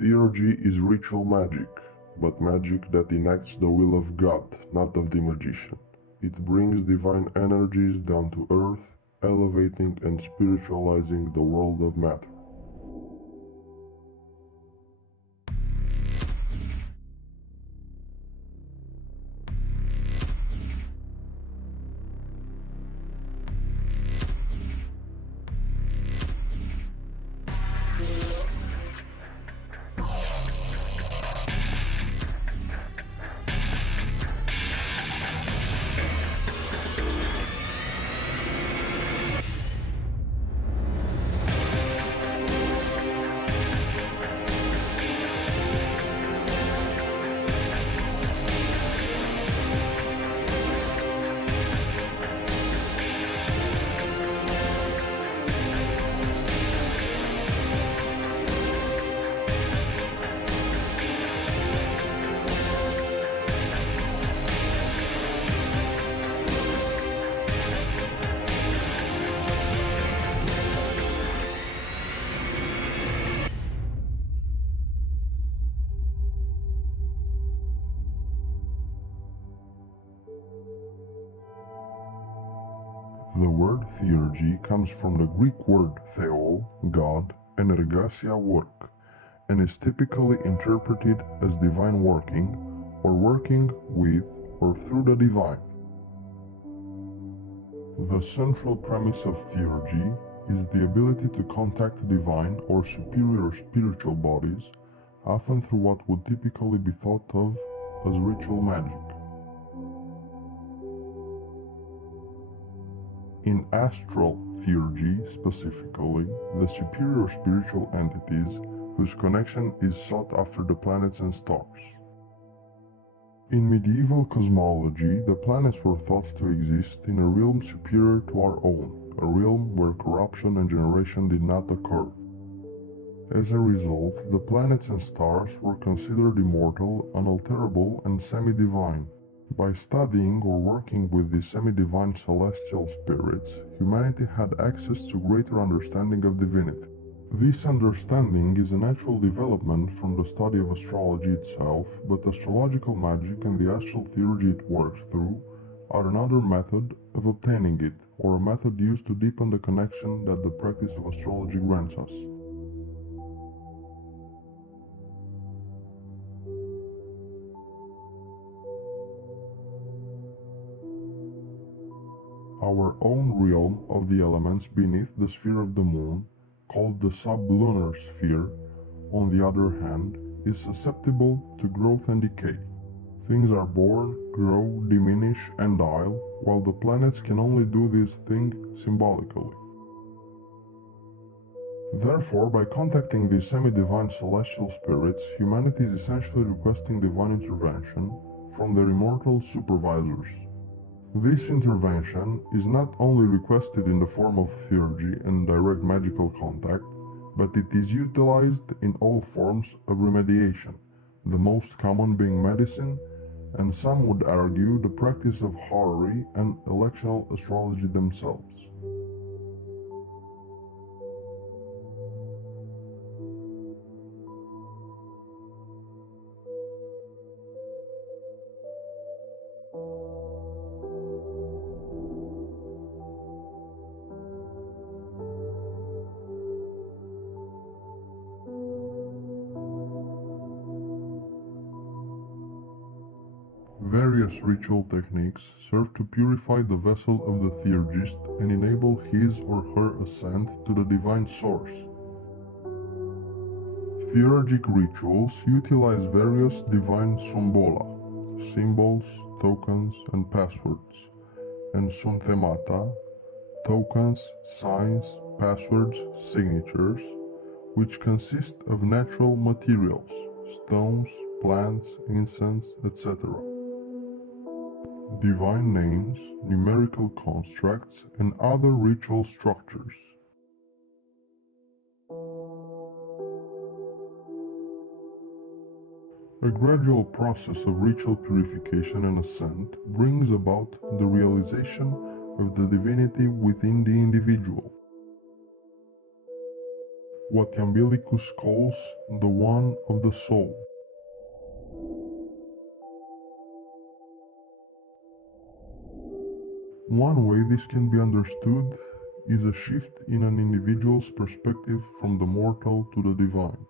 Theurgy is ritual magic, but magic that enacts the will of God, not of the magician. It brings divine energies down to earth, elevating and spiritualizing the world of matter. The word theurgy comes from the Greek word theo, God, and ergasia, work, and is typically interpreted as divine working, or working with or through the divine. The central premise of theurgy is the ability to contact divine or superior spiritual bodies, often through what would typically be thought of as ritual magic. In astral theurgy specifically, the superior spiritual entities whose connection is sought after the planets and stars. In medieval cosmology, the planets were thought to exist in a realm superior to our own, a realm where corruption and generation did not occur. As a result, the planets and stars were considered immortal, unalterable, and semi-divine. By studying or working with the semi-divine celestial spirits, humanity had access to greater understanding of divinity. This understanding is a natural development from the study of astrology itself, but astrological magic and the astral theurgy it works through are another method of obtaining it, or a method used to deepen the connection that the practice of astrology grants us. Our own realm of the elements beneath the sphere of the moon, called the sublunar sphere, on the other hand, is susceptible to growth and decay. Things are born, grow, diminish, and die, while the planets can only do this thing symbolically. Therefore, by contacting these semi-divine celestial spirits, humanity is essentially requesting divine intervention from their immortal supervisors. This intervention is not only requested in the form of theurgy and direct magical contact, but it is utilized in all forms of remediation, the most common being medicine, and some would argue the practice of horary and electional astrology themselves. Various ritual techniques serve to purify the vessel of the theurgist and enable his or her ascent to the divine source. Theurgic rituals utilize various divine symbola, symbols, tokens, and passwords, and synthemata, tokens, signs, passwords, signatures, which consist of natural materials, stones, plants, incense, etc. Divine names, numerical constructs, and other ritual structures. A gradual process of ritual purification and ascent brings about the realization of the divinity within the individual. what Yambilicus calls the one of the soul. One way this can be understood is a shift in an individual's perspective from the mortal to the divine.